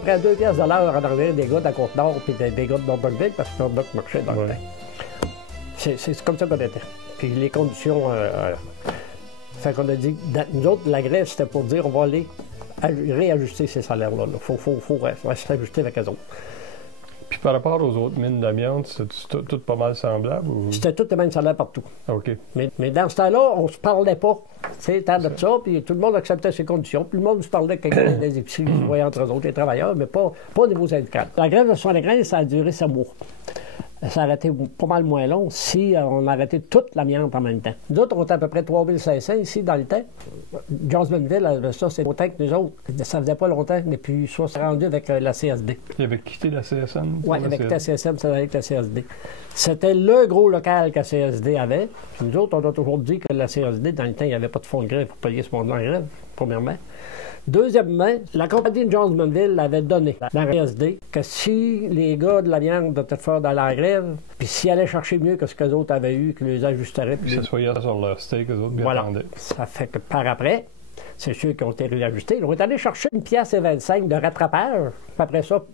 près à 2 piastres de l'heure en arrière des gars de la Côte-Nord puis des gars de Nordoc-Ville, parce que Nordoc marchait dans le temps. C'est comme ça qu'on était. Puis les conditions... fait qu'on a dit, nous autres, la grève, c'était pour dire, on va aller réajuster ces salaires-là. Il faut rester ajusté avec eux autres. Puis par rapport aux autres mines d'amiante, c'est tout pas mal semblable? Ou... C'était tout le même salaire partout. OK. Mais dans ce temps-là, on se parlait pas. C'est tant de ça, puis tout le monde acceptait ses conditions. Puis le monde se parlait quelqu'un des épiceries, ils se voyaient entre eux autres, les travailleurs, mais pas au niveau syndical. La grève de 75, ça a duré 7 mois. Ça aurait été pas mal moins long si on arrêtait toute l'amiante en même temps. Nous autres, on était à peu près 3500 ici dans le temps. Jasmineville, ça, c'est autant que nous autres. Ça faisait pas longtemps, mais puis ça s'est rendu avec la CSD. Il avait quitté la CSN? Oui, avec la CSM, c'est avec la CSD. C'était le gros local que la CSD avait. Puis nous autres, on a toujours dit que la CSD, dans le temps, il n'y avait pas de fonds de grève pour payer ce monde-là en grève, premièrement. Deuxièmement, la compagnie de Jasmineville avait donné dans la CSD que si les gars de la viande étaient forts dans la grève, puis s'ils allaient chercher mieux que ce que les autres avaient eu, qu'ils les ajusteraient. Puis ça soyait sur leur steak, eux autres, bien voilà. attendaient. Ça fait que par après, c'est ceux qui ont été réajustés. On est allé chercher 1,25 de rattrapage, puis après ça,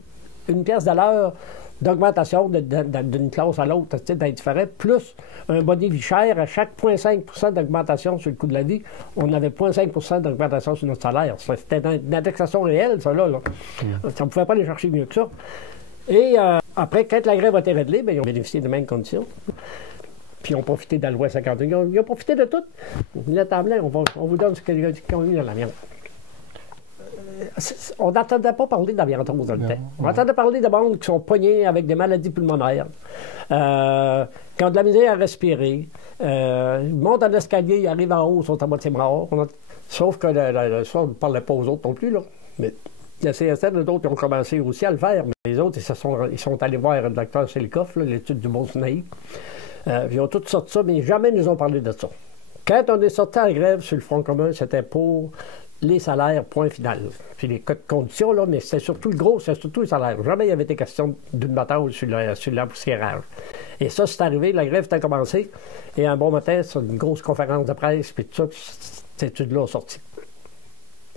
1 pièce de l'heure d'augmentation d'une classe à l'autre, d'indifférent, plus un boni vie cher à chaque 0,5 d'augmentation sur le coût de la vie, on avait 0,5 d'augmentation sur notre salaire. C'était une indexation réelle, ça, là. Ça ne pouvait pas aller chercher mieux que ça. Et après, quand la grève a été réglée, bien, ils ont bénéficié des mêmes conditions. Puis ils ont profité de la loi 51. Ils ont profité de tout. On vous donne ce qu'ils ont eu dans l'amiante. On n'entendait pas parler d'aviantose dans le temps. On entendait parler de monde qui sont pognés avec des maladies pulmonaires, qui ont de la misère à respirer, ils montent en escalier, ils arrivent en haut, ils sont à moitié morts. Sauf que ça, on ne parlait pas aux autres non plus. Là. Mais la CSN, les autres, ils ont commencé aussi à le faire. Mais les autres, ils sont allés voir le docteur Selikoff, l'étude du Bolsonaro. Ils ont tous sorti ça, mais jamais ils nous ont parlé de ça. Quand on est sorti en grève sur le Front commun, c'était pour les salaires, point final. Puis les conditions, là, mais c'était surtout le gros, c'était surtout les salaires. Jamais il y avait été question d'une bataille sur l'emboussiérage. Et ça, c'est arrivé, la grève était commencée, et un bon matin, c'est une grosse conférence de presse, puis tout ça, puis cette étude-là a sorti.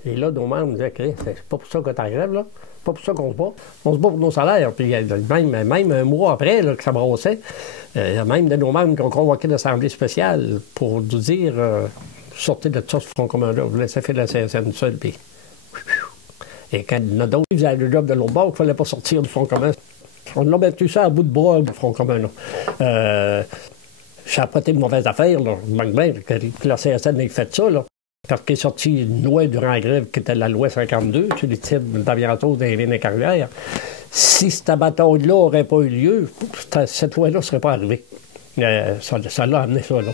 Et là, nos membres disaient, c'est pas pour ça qu'on est en grève, là. C'est pas pour ça qu'on se bat. On se bat pour nos salaires. Puis même un mois après, là, que ça brassait, il y a même de nos membres qui ont convoqué l'Assemblée spéciale pour nous dire sortez de ça, ce Front commun-là, vous laissez faire la CSN seul, puis... Et quand il y en a d'autres qui faisaient le job de l'autre bord, qu'il ne fallait pas sortir du Front commun, on l'a battu ça à bout de bras, le Front commun, là. Ça n'a pas été une mauvaise affaire, là, que la CSN ait fait ça, là. Parce qu'il est sorti une loi durant la grève, qui était la loi 52, sur les types d'aviantose dans les lignes de carrière. Si cette bataille-là n'aurait pas eu lieu, cette loi-là ne serait pas arrivée. Ça l'a amené ça, là.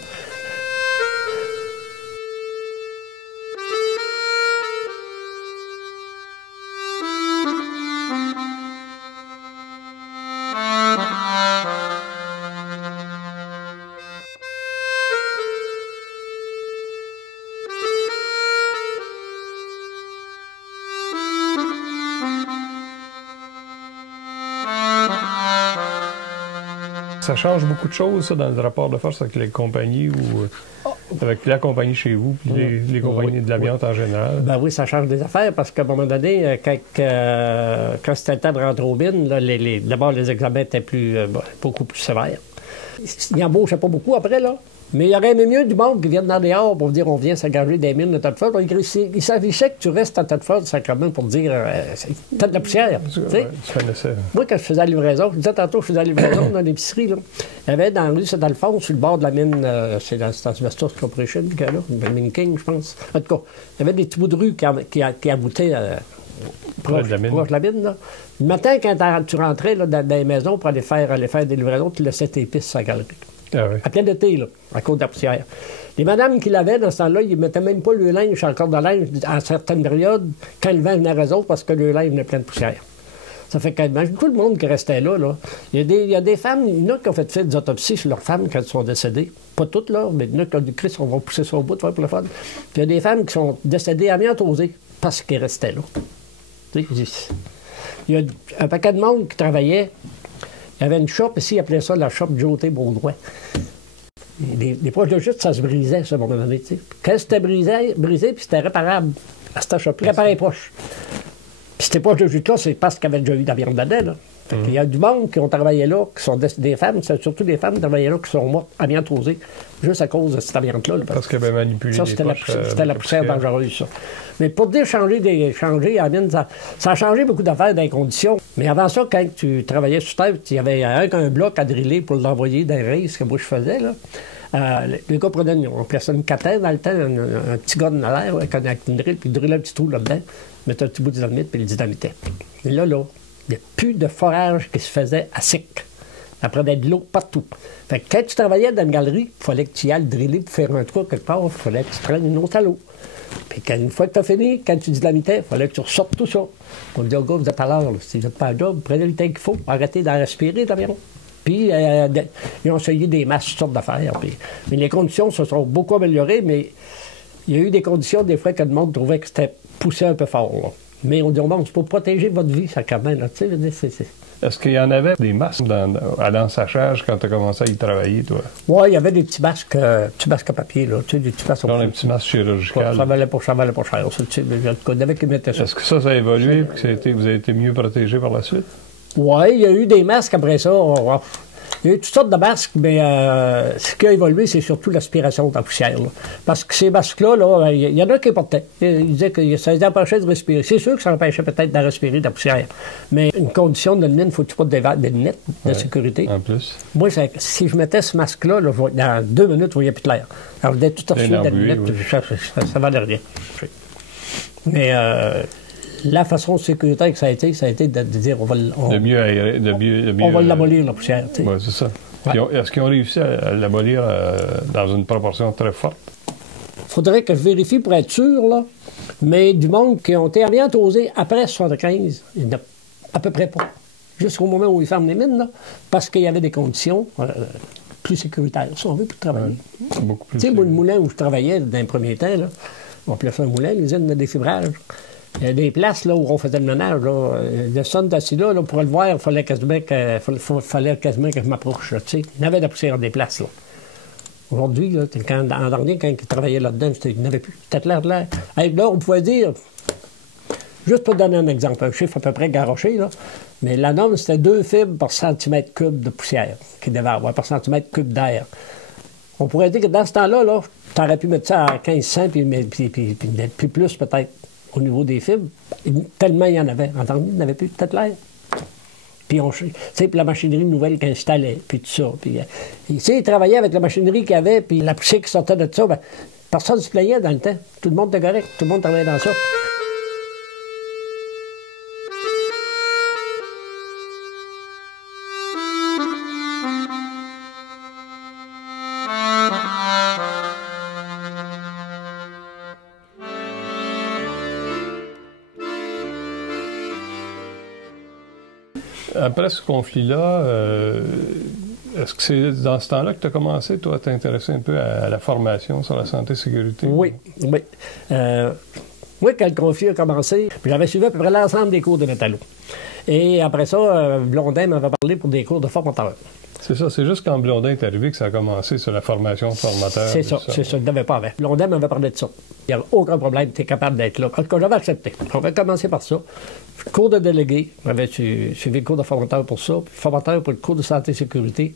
Ça change beaucoup de choses, ça, dans le rapport de force avec les compagnies ou avec la compagnie chez vous, puis les compagnies de l'amiante en général? Ben oui, ça change des affaires parce qu'à un moment donné, quand c'était le temps de rentrer aux mines, d'abord les examens étaient beaucoup plus sévères. Ils n'embauchaient pas beaucoup après, là. Mais il y aurait aimé mieux du monde qui viennent dans les dehors pour dire on vient s'engager des mines de Thetford. Ils s'affichaient que tu restes à Thetford sacrément pour dire t'as de la poussière. Ouais, moi, quand je faisais la livraison, je disais tantôt je faisais la livraison dans l'épicerie, là. Il y avait dans la rue Saint-Alphonse, sur le bord de la mine, c'est dans Asbestos Corporation, la mine King, je pense. En tout cas, il y avait des petits bouts de rue qui aboutaient proche de la mine. Là. Le matin, quand tu rentrais là, dans les maisons pour aller faire des livraisons, tu laissais tes pistes sur la galerie. Ah oui. À plein d'été, là, à cause de la poussière. Les madames qui l'avaient dans ce temps-là, ils ne mettaient même pas le linge sur le corps de linge à certaines périodes quand le vent venait à eux autres parce que le linge venait plein de poussière. Ça fait que tout le monde qui restait là, il y a des femmes, il y en a qui ont fait des autopsies sur leurs femmes quand elles sont décédées. Pas toutes, là, mais il y en a qui ont dit Christ, on va pousser ça au bout de faire pour le fun. Puis il y a des femmes qui sont décédées amiantosées parce qu'elles restaient là. Il y a un paquet de monde qui travaillait. Il y avait une shop ici, ils appelaient ça la shop Joté Baudouin. Les poches de juste, ça se brisait, ça, à un moment donné. T'sais. Quand c'était brisé, puis c'était réparable à cette shop-là, réparer les poches. Puis Puis c'était pas juste là, c'est parce qu'il y avait déjà eu de la viande là-dedans. Là. Fait qu'il y a du monde qui ont travaillé là, qui sont des femmes, c'est surtout des femmes qui travaillaient là, qui sont mortes amiantosées, juste à cause de cette amiante-là. Parce qu'elle avait manipulé ça, c'était la poussière dangereuse, ça. Mais pour dire changer la mine, ça a changé beaucoup d'affaires dans les conditions. Mais avant ça, quand tu travaillais sur terre, il y avait un bloc à driller pour l'envoyer dans les races que moi je faisais, là. Les gars prenaient on plaçait une catène dans le temps, un petit gun à l'air avec une drill, puis ils drillaient un petit trou là-dedans, mettaient un petit bout de dynamite, puis ils le dynamitaient. Et là, il n'y a plus de forage qui se faisait à sec. Ça prenait de l'eau partout. Fait que quand tu travaillais dans une galerie, il fallait que tu y ailles driller pour faire un trou quelque part, il fallait que tu prennes une autre à l'eau. Puis une fois que tu as fini, quand tu dynamitais, il fallait que tu ressortes tout ça. On dit aux gars, vous êtes à l'heure, si vous n'êtes pas à job, prenez le temps qu'il faut, arrêtez d'en respirer d'environ. Puis, ils ont essayé des masses, toutes sortes d'affaires. Mais les conditions se sont beaucoup améliorées, mais il y a eu des conditions, des fois, que le monde trouvait que c'était poussé un peu fort. Là. Mais on dit au monde, c'est pour protéger votre vie, ça, quand même. Est-ce qu'il y en avait des masques à l'ensachage quand tu as commencé à y travailler, toi? Oui, il y avait des petits masques à papier, là. Tu sais, des petits masques. Genre des petits masques chirurgicaux. Ça valait pas cher. Ça, tu sais, il y avait qui mettaient ça. Est-ce que ça a évolué et que vous avez été mieux protégé par la suite? Oui, il y a eu des masques après ça. Il y a eu toutes sortes de masques, mais ce qui a évolué, c'est surtout l'aspiration de la poussière. Là. Parce que ces masques-là, il y en a qui les portaient. Ils disaient que ça les empêchait de respirer. C'est sûr que ça empêchait peut-être de respirer de la poussière. Mais une condition de mine, il faut que tu portes des lunettes de sécurité. En plus. Moi, si je mettais ce masque-là, dans 2 minutes, je voyais plus clair. Alors, je venais tout reçu de la lunette, ça valait rien. Mais la façon sécuritaire que ça a été de dire on va l'abolir, la poussière. Oui, c'est ça. Ouais. Est-ce qu'ils ont réussi à l'abolir dans une proportion très forte? Il faudrait que je vérifie pour être sûr, là. Mais du monde qui ont été amiantosés après 75, il n'y en a à peu près pas. Jusqu'au moment où ils ferment les mines, là, parce qu'il y avait des conditions plus sécuritaires, si on veut, pour travailler. Beaucoup plus. Tu sais, le moulin où je travaillais dans les premiers temps, là, on appelait ça un moulin, l'usine de défibrage. Il y a des places là, où on faisait le ménage. Là. Le son assis là, pour le voir, il fallait quasiment que je m'approche. Il y avait de la poussière des places. Là. Aujourd'hui, en dernier, quand il travaillait là-dedans, il n'y avait plus. C'était l'air de l'air. Là, on pouvait dire, juste pour donner un exemple, un chiffre à peu près garoché, là, mais la norme, c'était 2 fibres par centimètre cube de poussière qu'il devait avoir, par centimètre cube d'air. On pourrait dire que dans ce temps-là, là, tu aurais pu mettre ça à 1500, puis plus peut-être. Au niveau des fibres, tellement il y en avait. En temps, il n'y en avait plus, peut-être l'air. Puis, la machinerie nouvelle qui installait, puis tout ça. Puis, ils travaillaient avec la machinerie qu'il y avait, puis la poussière qui sortait de tout ça, personne ne se plaignait dans le temps. Tout le monde était correct, tout le monde travaillait dans ça. Après ce conflit-là, est-ce que c'est dans ce temps-là que tu as commencé, toi, à t'intéresser un peu à la formation sur la santé et sécurité? Oui. Oui, quand le conflit a commencé, j'avais suivi à peu près l'ensemble des cours de métallo. Et après ça, Blondin m'avait parlé pour des cours de formateur. C'est ça, c'est juste quand Blondin est arrivé que ça a commencé sur la formation de formateur. C'est ça, je ne l'avais pas avant. Blondin m'avait parlé de ça. Il n'y avait aucun problème, tu es capable d'être là. En tout cas, j'avais accepté. On va commencer par ça. Cours de délégué, j'avais suivi le cours de formateur pour ça, puis formateur pour le cours de santé et sécurité,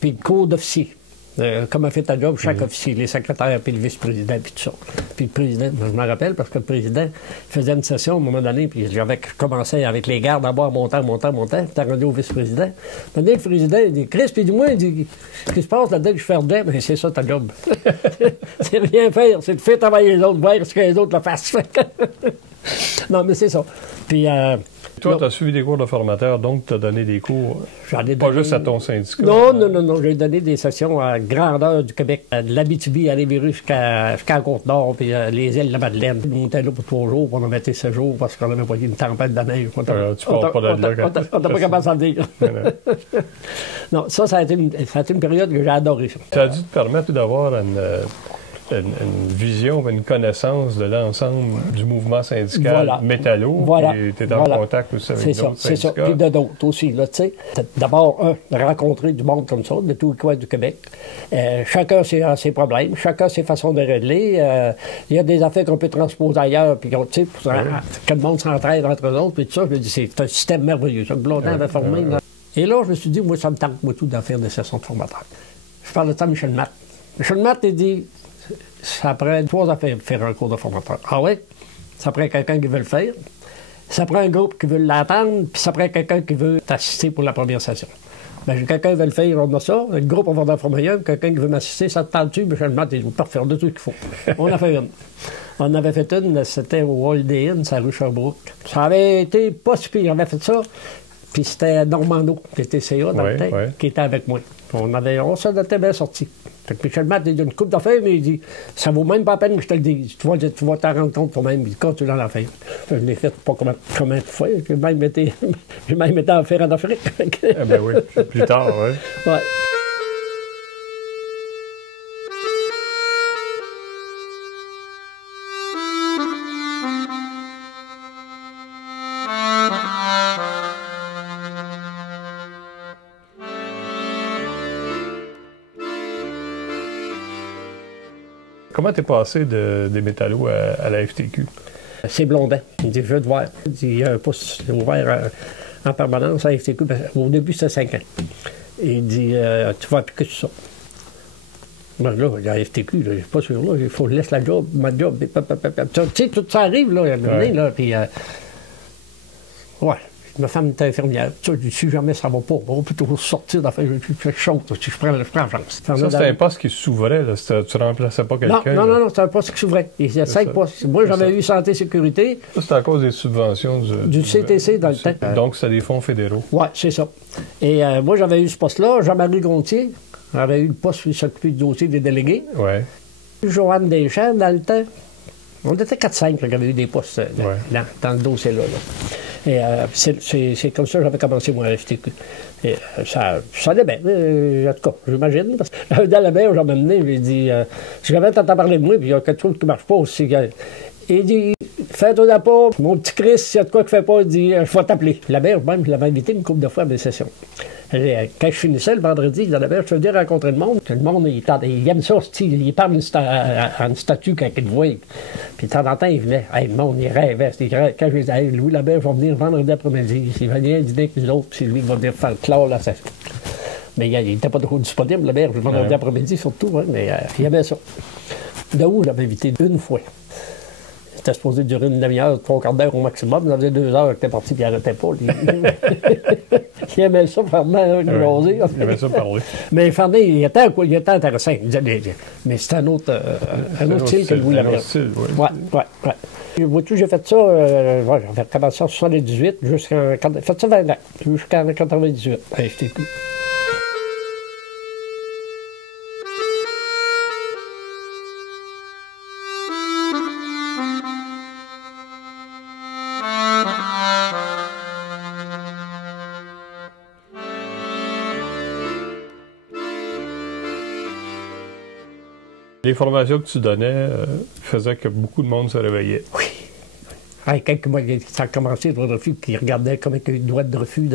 puis le cours d'officier. Comme a fait ta job, chaque officier, les secrétaires, puis le vice-président, puis tout ça. Puis le président, je m'en rappelle, parce que le président faisait une session à un moment donné, puis j'avais commencé avec les gardes à boire montant, puis rendu au vice-président. Maintenant, le président, il dit, Chris, puis dis-moi, ce qui se passe là-dedans que je fais dedans, mais c'est ça ta job. C'est rien faire, c'est de faire travailler les autres, voir ce que les autres le fassent. Non, mais c'est ça. Puis, toi, tu as suivi des cours de formateur, donc tu as donné des cours, pas juste à ton syndicat. Non. J'ai donné des sessions à grandeur du Québec, de l'Abitibi à Lévis jusqu'à Côte-Nord, puis les îles de la Madeleine. On était là pour 3 jours, puis on a metté 7 jours parce qu'on avait voyé une tempête de neige. Tu pars pas de là. On n'a pas capable d'en dire. Non, ça a été une période que j'ai adorée. Ça a dû te permettre d'avoir une vision, une connaissance de l'ensemble du mouvement syndical métallo. Voilà. Tu es en contact aussi avec d'autres syndicats. C'est ça. Puis de d'autres aussi. D'abord, de rencontrer du monde comme ça, de tous les coins du Québec. Chacun a ses problèmes, chacun a ses façons de régler. Il y a des affaires qu'on peut transposer ailleurs, puis que le monde s'entraide entre eux autres, puis tout ça. Je me dis, c'est un système merveilleux. Ça, Blondin avait formé. Et là, je me suis dit, moi, ça me tente, moi, tout, d'en faire des sessions de formateurs. Je parle de ça à Michel Matt. Michel Matt, il dit, ça prend 3 affaires pour faire un cours de formateur. Ah oui? Ça prend quelqu'un qui veut le faire. Ça prend un groupe qui veut l'entendre, puis ça prend quelqu'un qui veut t'assister pour la première session. Bien, quelqu'un qui veut le faire, on a ça. Le groupe, on va en former un. Quelqu'un qui veut m'assister, ça te tente-tu? Michel Matt, il dit, parfait, on a tout ce qu'il faut. On a fait une. On avait fait une, c'était au Holiday Inn, c'est à rue Sherbrooke. Ça avait été pas si pire, on avait fait ça. Puis c'était Normando, qui était CA dans le temps, qui était avec moi. On s'en était bien sortis. Fait que Michel Matt, il dit une coupe d'affaires, mais il dit, ça vaut même pas la peine que je te le dise. Tu vas t'en rendre compte toi-même. Il dit, continue dans l'affaire. Je l'ai fait pas comment faire. J'ai même été en faire en Afrique. Ah ben oui, plus tard, oui. Ouais. Comment t'es passé des métallos à la FTQ? C'est Blondin. Il dit, je veux te voir. Il dit, il y a un poste ouvert en permanence à la FTQ. Au début, c'était 5 ans. Et il dit, tu vas appliquer sur ça. Moi, là, la FTQ, je ne suis pas sûr, là, il faut que je laisse ma job. Tu sais, tout ça arrive, là, là, puis... ouais. Ma femme est infirmière. Si jamais ça ne va pas, on va plutôt sortir d'affaires. Je fais chaud. Je prends la chance. Ça, c'était un poste qui s'ouvrait. Là. Tu ne remplaçais pas quelqu'un. Non, c'est un poste qui s'ouvrait. Il y a 5 postes. Moi, j'avais eu santé-sécurité. Ça, c'était à cause des subventions du CTC dans le temps. Donc, c'est des fonds fédéraux. Oui, c'est ça. Et moi, j'avais eu ce poste-là. Jean-Marie Gontier avait eu le poste qui s'occupait du dossier des délégués. Oui. Joanne Deschamps, dans le temps. On était 4-5 qui avaient eu des postes dans le dossier-là. Et c'est comme ça que j'avais commencé, moi, à FTQ. Et ça allait bien, en tout cas, j'imagine. Dans la mer, j'en ai amené, j'ai dit, si j'avais entendu parler de moi, puis il y a quelque chose qui ne marche pas aussi. Il dit, fais-toi la pas, mon petit Chris, s'il y a de quoi qui ne fait pas, il dit, je vais t'appeler. La mer, même, je l'avais invité une couple de fois à mes sessions. Quand je finissais le vendredi, dans la mer, je venais rencontrer le monde. Le monde, il aime ça, il parle à une statue quand il le voit. Puis de temps en temps, il venait. Hey, le monde, il rêvait. Quand je lui disais, hey, Louis Labert va venir vendredi après-midi. Il va venir dîner avec nous autres, puis c'est lui qui va venir faire le clore là. Mais il n'était pas trop disponible, Labert, le vendredi après-midi surtout, hein, mais il aimait ça. De où j'avais invité une fois. C'était supposé durer une demi-heure, 3/4 d'heure au maximum. Ça faisait 2 heures qu'il était parti et il n'arrêtait pas. Il aimait ça, Fernand, jaser. Il aimait ça parler. Mais Fernand, il était intéressant. Mais c'était un autre style que Louis Labert. Oui. Vois-tu, j'ai fait ça, j'avais commencé en 78 jusqu'en... J'ai fait ça 20 ans, jusqu'en 98 à FTQ. Les formations que tu donnais faisaient que beaucoup de monde se réveillait. Oui. Quand ça a commencé, le droit de refus, qui regardait comment il y a eu le droit de refus,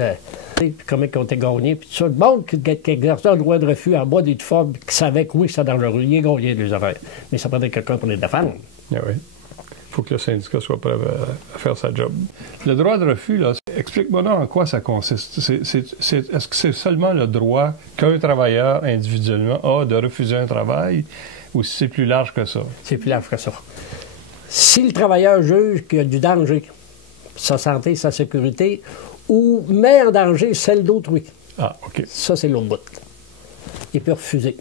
puis comment ils ont été gagnés, puis tout ça. Le monde qui exerçait un droit de refus en bas des formes, qui savait que oui, c'est dangereux, il est gagné les affaires. Mais ça prenait quelqu'un pour les défendre. Ah oui. Il faut que le syndicat soit prêt à faire sa job. Le droit de refus, là, explique-moi là en quoi ça consiste. Est-ce que c'est seulement le droit qu'un travailleur individuellement a de refuser un travail, ou si c'est plus large que ça? C'est plus large que ça. Si le travailleur juge qu'il y a du danger, sa santé, sa sécurité, ou met en danger celle d'autrui, ça, c'est l'autre bout. Il peut refuser.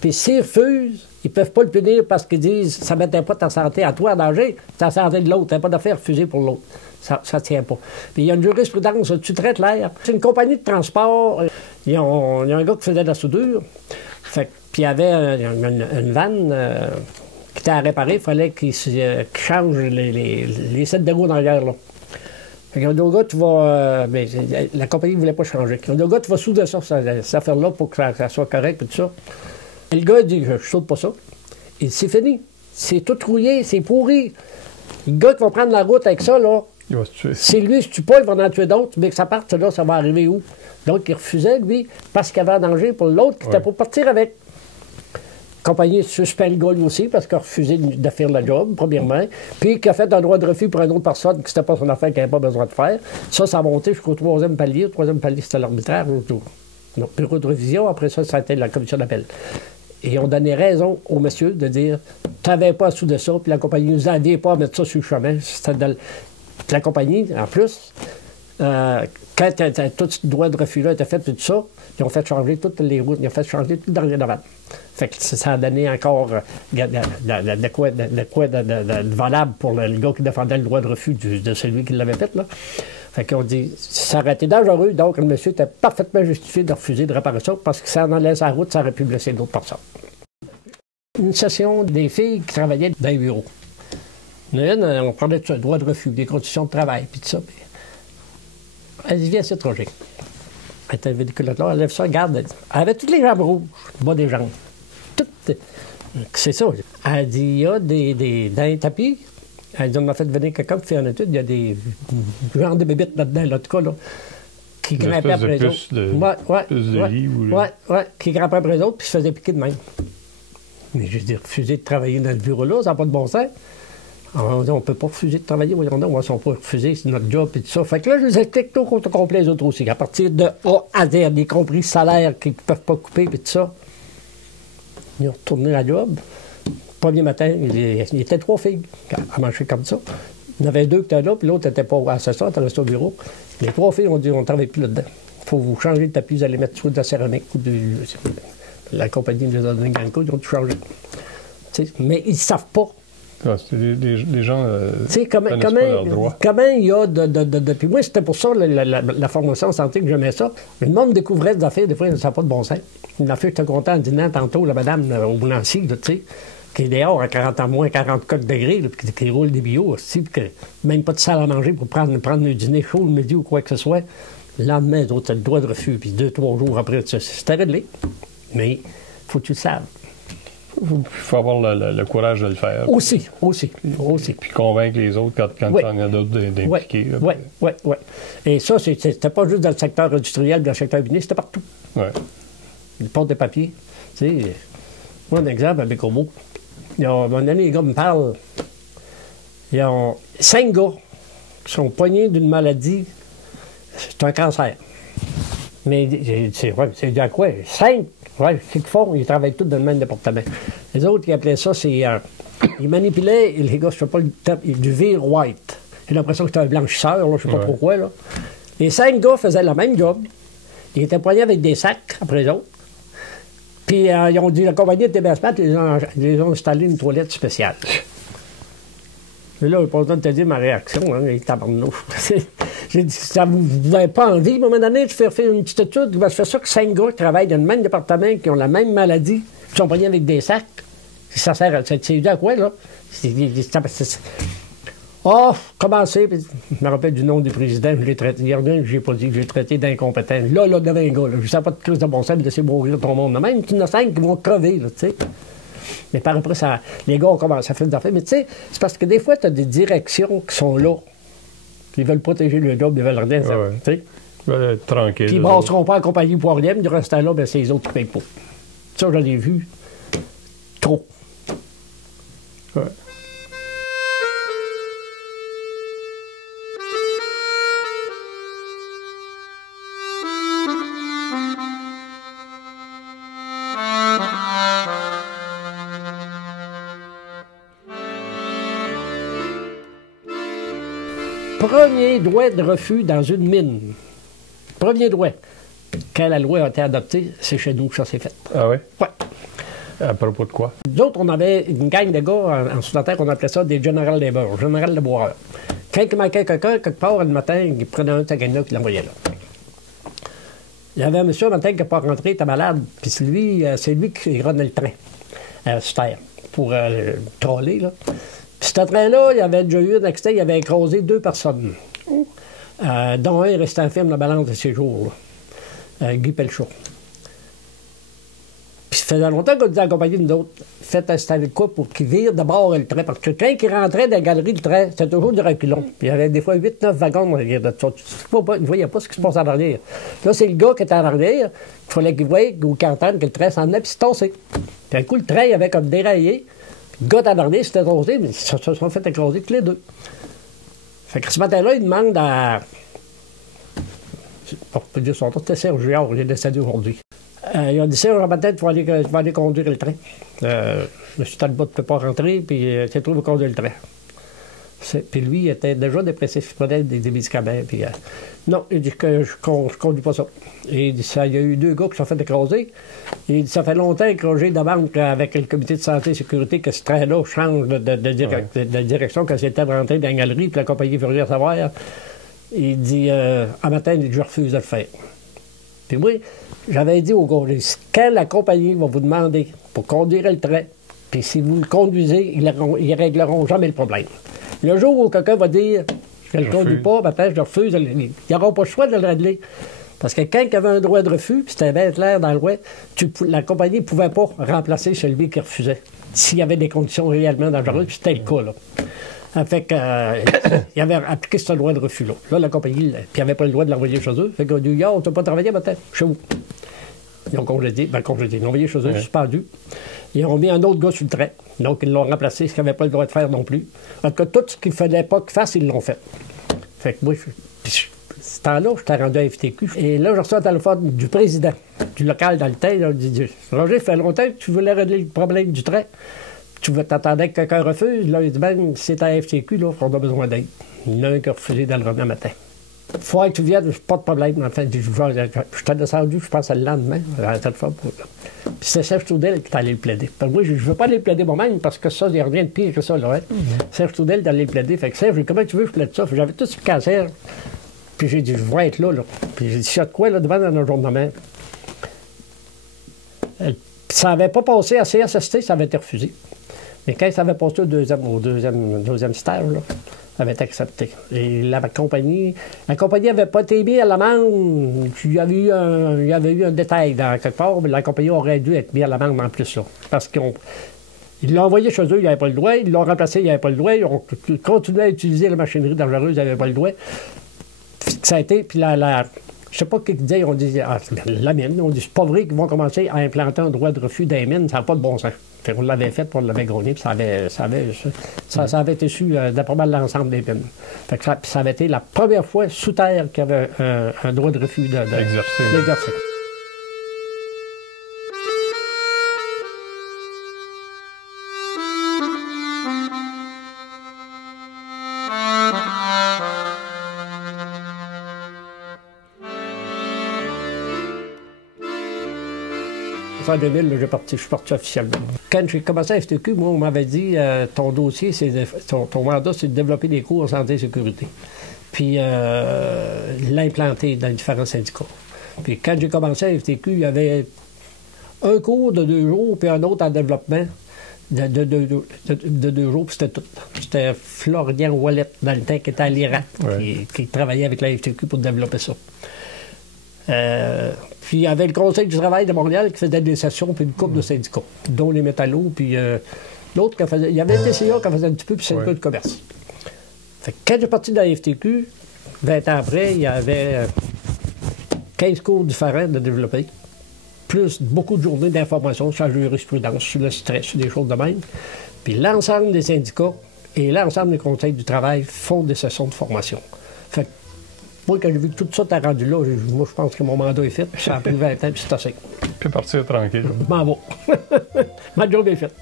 Puis s'il refuse, ils ne peuvent pas le punir parce qu'ils disent « ça ne mettait pas ta santé à toi en danger, ta santé de l'autre, tu n'as pas d'affaire refuser pour l'autre. » Ça ne tient pas. Puis il y a une jurisprudence, tu traites l'air. C'est une compagnie de transport. Il y a un gars qui faisait de la soudure. Puis il y avait une vanne qui était à réparer. Il fallait qu'il change les sets de roues dans l'arrière, là. Fait qu'il dit au gars, tu vas... mais la compagnie ne voulait pas changer. Il dit au gars, tu vas souder ça, cette affaire-là, pour que ça soit correct et tout ça. Et le gars, il dit, je ne soude pas ça. c'est fini. C'est tout rouillé, c'est pourri. Le gars qui va prendre la route avec ça, là, Il va se tuer. si lui ne se tue pas, il va en tuer d'autres, mais que ça parte, là, ça va arriver où? Donc, il refusait, lui, parce qu'il y avait un danger pour l'autre, qui était pour partir avec. La compagnie suspend le gars, lui aussi, parce qu'il a refusé de faire le job, premièrement, puis qu'il a fait un droit de refus pour une autre personne, que c'était pas son affaire, qu'il n'avait pas besoin de faire. Ça a monté jusqu'au troisième palier. Le troisième palier, c'était l'arbitraire. Donc, bureau de révision. Après ça, ça a été la commission d'appel. Et on donnait raison au monsieur de dire « Tu n'avais pas à de ça, puis la compagnie ne nous aidait pas à mettre ça sur le chemin. » La compagnie, en plus, quand tout ce droit de refus-là était fait, tout ça, ils ont fait changer toutes les routes, ils ont fait changer tout dans les devant. Fait que ça a donné encore de quoi de valable pour le gars qui défendait le droit de refus de celui qui l'avait fait, là. Fait qu'on dit, ça aurait été dangereux, donc le monsieur était parfaitement justifié de refuser de réparer ça, parce que ça en allait sa route, ça aurait pu blesser d'autres personnes. Une session des filles qui travaillaient dans les bureaux. On parlait de ça, droit de refus, des conditions de travail, puis tout ça. Puis elle dit, viens, c'est trop gêné. Elle était véhiculateur, elle lève ça, regarde, elle avait toutes les jambes rouges, le bas des jambes. Toutes. C'est ça. Elle dit, il y a dans les tapis, elle dit, on m'a fait venir quelqu'un pour faire une étude, il y a des genres de bébites là-dedans, là, en tout cas, là, qui grimpaient après les autres. Qui grimpaient après les autres, puis se faisaient piquer de même. Mais je dis, refuser de travailler dans le bureau-là, ça n'a pas de bon sens. On ne peut pas refuser de travailler, voyons donc, on ne peut pas refuser, c'est notre job et tout ça. Fait que là, je les explique tout au complet les autres aussi. À partir de A à Z, y compris salaire qu'ils ne peuvent pas couper et tout ça. Ils ont retourné la job. Le premier matin, il était 3 filles à manger comme ça. Il y en avait 2 qui étaient là, puis l'autre n'était pas à ce soir, elle était restée au bureau. Les 3 filles ont dit, on ne travaille plus là-dedans. Il faut vous changer de tapis, vous allez mettre soit de la céramique ou de... La compagnie nous a donné un coup, ils ont tout changé. T'sais, mais ils ne savent pas. Ah, c'est des gens comment il y a de... Puis moi, c'était pour ça, la formation en santé, que j'aimais ça. Mais le monde découvrait des affaires, des fois, ils ne savaient pas de bon sens. Une affaire, j'étais content en dînant tantôt, la madame au Nancy, tu sais, qui est dehors à 40 ans moins 44 degrés, là, puis qui roule des bio aussi, puis que même pas de salle à manger pour prendre le dîner chaud le midi ou quoi que ce soit. Le lendemain, d'autres, t'as le droit de refus, puis 2-3 jours après, c'était réglé. Mais faut que tu le saves. Il faut avoir le courage de le faire. Aussi. Puis convaincre les autres quand il y en a d'autres d'impliquer. Oui. Et ça, c'était pas juste dans le secteur industriel, dans le secteur minier, c'était partout. Oui. Les portes de papier. Tu sais, moi, un exemple avec Bécomo. À un moment donné, les gars me parlent. Il y a 5 gars qui sont poignés d'une maladie. C'est un cancer. Mais c'est dû à quoi? 5? Oui, c'est qu'ils font, ils travaillent tous dans le même département. Les autres, ils appelaient ça, c'est... ils manipulaient, les gars, je ne sais pas le terme, du Veer White. J'ai l'impression que c'était un blanchisseur, là, je ne sais pas trop quoi, là. Les 5 gars faisaient le même job. Ils étaient poignés avec des sacs, après les autres. Puis, ils ont dit, la compagnie était bien smart, ils ont installé une toilette spéciale. Et là, j'ai pas besoin de te dire ma réaction, hein, les tabarnouches. J'ai dit, ça vous n'avez pas envie, à un moment donné, de faire une petite étude? Ben, c'est ça que 5 gars qui travaillent dans le même département, qui ont la même maladie, qui sont pognés avec des sacs. Ça sert à... C'est dû à quoi, là? Commencez. Je me rappelle du nom du président, je l'ai traité. Il y en a un que je n'ai pas dit, que j'ai traité d'incompétent. Là, devant un gars, là, je ne sais pas de crise de bon sens de laisser mourir ton monde. Même, il y en a 5 qui vont crever, là, tu sais. Mais par après, les gars ont commencé à faire des affaires. Mais tu sais, c'est parce que des fois, tu as des directions qui sont là. Ils veulent protéger le job, ils veulent rien. Tu sais. Ils veulent être tranquilles. Puis ils ne passeront pas en compagnie pour rien, mais du restant là, ben, c'est les autres qui payent pas. Ça, j'en ai vu trop. Ouais. Premier droit de refus dans une mine. Premier droit. Quand la loi a été adoptée, c'est chez nous que ça s'est fait. Ah oui? Oui. À propos de quoi? Nous autres, on avait une gang de gars en sous-terre, on appelait ça des general labour, général laboureurs. Quand il manquait quelqu'un, quelque part, le matin, il prenait un de ces gangs-là et l'envoyait là. Il y avait un monsieur un matin qui n'est pas rentré, il était malade, puis c'est lui qui renait le train sur terre pour troller, là. Puis ce train-là, il avait déjà eu un accident, il avait écrasé 2 personnes, dont un restait en film la balance de ses jours, Guy Pelchot. Puis faisait longtemps qu'on disait à la compagnie, nous autres, faites installer quoi pour qu'ils virent d'abord le train. Parce que quand ils rentraient dans la galerie de train, c'était toujours du reculon. Puis il y avait des fois 8-9 wagons dans l'arrière de ça. Ils ne voyaient pas ce qui se passait en arrière. Là, c'est le gars qui était en arrière. Il fallait qu'il voie ou qu'il entende que le train s'en venait puis se tassait. Puis un coup, le train il avait comme déraillé. Le gars en arrière s'était tassé, mais ils se sont fait écraser tous les deux. Fait que ce matin-là, il demande à... On peut dire son nom, c'était Serge Giard, il est décédé aujourd'hui. Ils ont dit, Serge, matin, tu vas aller conduire le train. M. Talbot ne peut pas rentrer, puis tu trouves conduire le train. Puis lui, il était déjà dépressif, il prenait des médicaments. Puis, non, il dit que je conduis pas ça. Et il dit, il y a eu 2 gars qui se sont fait écraser. Et il dit, ça fait longtemps que j'ai demande avec le comité de santé et sécurité que ce train-là change de direction, que c'était rentré dans la galerie, puis la compagnie ne veut rien savoir. Il dit, en matin, il dit, je refuse de le faire. Puis moi, j'avais dit au gars, quand la compagnie va vous demander pour conduire le train, puis si vous le conduisez, ils régleront jamais le problème. Le jour où quelqu'un va dire, je ne le conduis pas, matin, je refuse, ils n'auront pas le choix de le régler. Parce que quand il y avait un droit de refus, puis c'était bien clair dans le loi, la compagnie ne pouvait pas remplacer celui qui refusait. S'il y avait des conditions réellement dangereuses, puis c'était le cas, là. Fait que, il avait appliqué ce droit de refus-là. Là, la compagnie, puis il n'avait pas le droit de l'envoyer chez eux. Fait qu'on dit, on t'a pas travaillé matin, chez vous. Ils ont congédié, ils l'ont envoyé chez eux, suspendu. Ils ont mis un autre gars sur le train. Donc, ils l'ont remplacé, ce qu'ils n'avaient pas le droit de faire non plus. En tout cas, tout ce qu'il ne fallait pas qu'ils fassent, ils l'ont fait. Fait que moi, ce temps-là, j'étais rendu à FTQ. Et là, je reçois un téléphone du président du local dans le temps. Il dit, Roger, ça fait longtemps que tu voulais régler le problème du train. Tu t'attendais que quelqu'un refuse. Là, il dit, ben, c'est à FTQ, là, on a besoin d'aide. Il y en a un qui a refusé dans le lendemain matin. Il faut que tu viennes, pas de problème. En fait, je t'ai descendu, je pense, le lendemain, à la téléphone. Puis c'est Serge Trudel qui est allé le plaider. Parce que moi, je ne veux pas aller le plaider moi-même, parce que ça, il n'y a rien de pire que ça, là. Hein? Serge Trudel est allé le plaider. Fait que Serge, comment tu veux que je plaide ça? J'avais tout ce cancer. Puis j'ai dit, je vais être là. Puis j'ai dit, s'il y a de quoi, là, devant dans un journal. Ça n'avait pas passé à CSST, ça avait été refusé. Mais quand ça avait passé au deuxième stage, là, ça avait été accepté. Et la compagnie n'avait pas été mise à l'amende. Il y avait eu un détail dans quelque part, mais la compagnie aurait dû être mise à l'amende en plus. Là, parce qu'ils l'ont envoyé chez eux, ils n'avaient pas le droit. Ils l'ont remplacé, ils n'avaient pas le droit. Ils ont continué à utiliser la machinerie dangereuse, ils n'avaient pas le droit. Ça a été, puis je ne sais pas qui disait, on dit, la mine, on dit, c'est pas vrai qu'ils vont commencer à implanter un droit de refus des mines, ça n'a pas de bon sens. Fait qu'on l'avait fait, puis on l'avait grogné, puis ça avait été su d'après mal l'ensemble des mines. Fait que ça avait été la première fois sous terre qu'il y avait un droit de refus d'exercer. En 2000, je suis parti officiellement. Quand j'ai commencé à FTQ, moi, on m'avait dit ton dossier, ton mandat, c'est de développer des cours en santé et sécurité. Puis l'implanter dans les différents syndicats. Puis quand j'ai commencé à FTQ, il y avait un cours de 2 jours, puis un autre en développement de 2 jours, puis c'était tout. C'était Florian Wallet, dans le temps, qui était à l'Irak, qui travaillait avec la FTQ pour développer ça. Puis il y avait le Conseil du travail de Montréal qui faisait des sessions, puis une couple de syndicats, dont les métallos, puis l'autre qui faisait... Il y avait le TCA qui faisait un petit peu, puis c'est un peu de commerce. Fait que quand j'ai parti de la FTQ, 20 ans après, il y avait 15 cours différents de développer, plus beaucoup de journées d'information sur la jurisprudence, sur le stress, sur des choses de même. Puis l'ensemble des syndicats et l'ensemble des conseils du travail font des sessions de formation. Fait que moi, quand j'ai vu que tout ça t'a rendu là, moi, je pense que mon mandat est fait. Ça a pris 20 ans, puis c'est assez. Puis partir tranquille. Je m'en vais. Ma job est faite.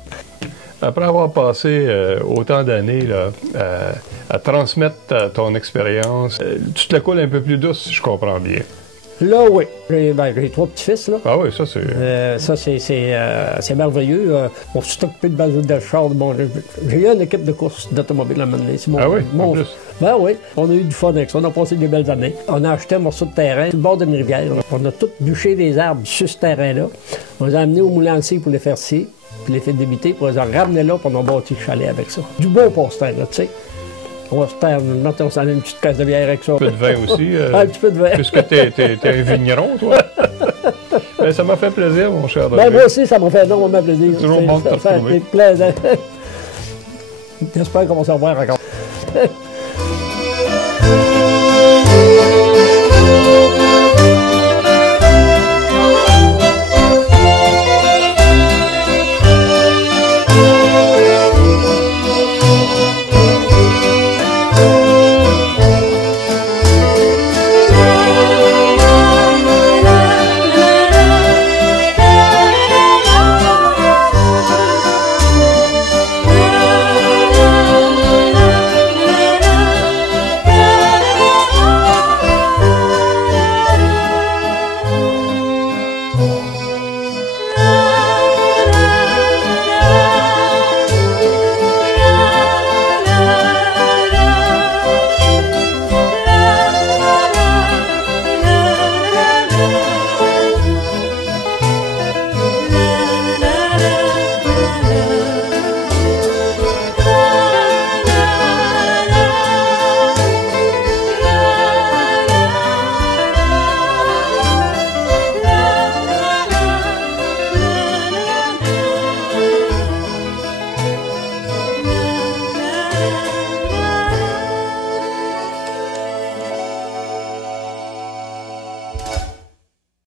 Après avoir passé autant d'années là, à transmettre ton expérience, tu te la coules un peu plus douce, si je comprends bien. Là, oui. J'ai 3 petits-fils, là. Ah oui, ça, c'est... c'est merveilleux. On s'est occupé de bazou de char. Bon, j'ai eu une équipe de course d'automobile à un moment donné. Ah oui, en plus? Ben oui. On a eu du fun avec ça. On a passé des belles années. On a acheté un morceau de terrain sur le bord d'une rivière. On a tout bûché des arbres sur ce terrain-là. On les a amenés au moulin scie pour les faire scier, puis les faire débiter, puis on les a ramenés là, puis on a bâti le chalet avec ça. Du beau passe-temps, là, tu sais. On va se faire, on s'en a une petite caisse de bière avec ça. Un peu de vin aussi. Un petit peu de vin. Puisque t'es un vigneron, toi. Ben, ça m'a fait plaisir, mon cher Ben, Roger. moi aussi, ça m'a fait énormément plaisir. Toujours bon de te Ça a retrouver. été plaisant. J'espère qu'on va se revoir encore.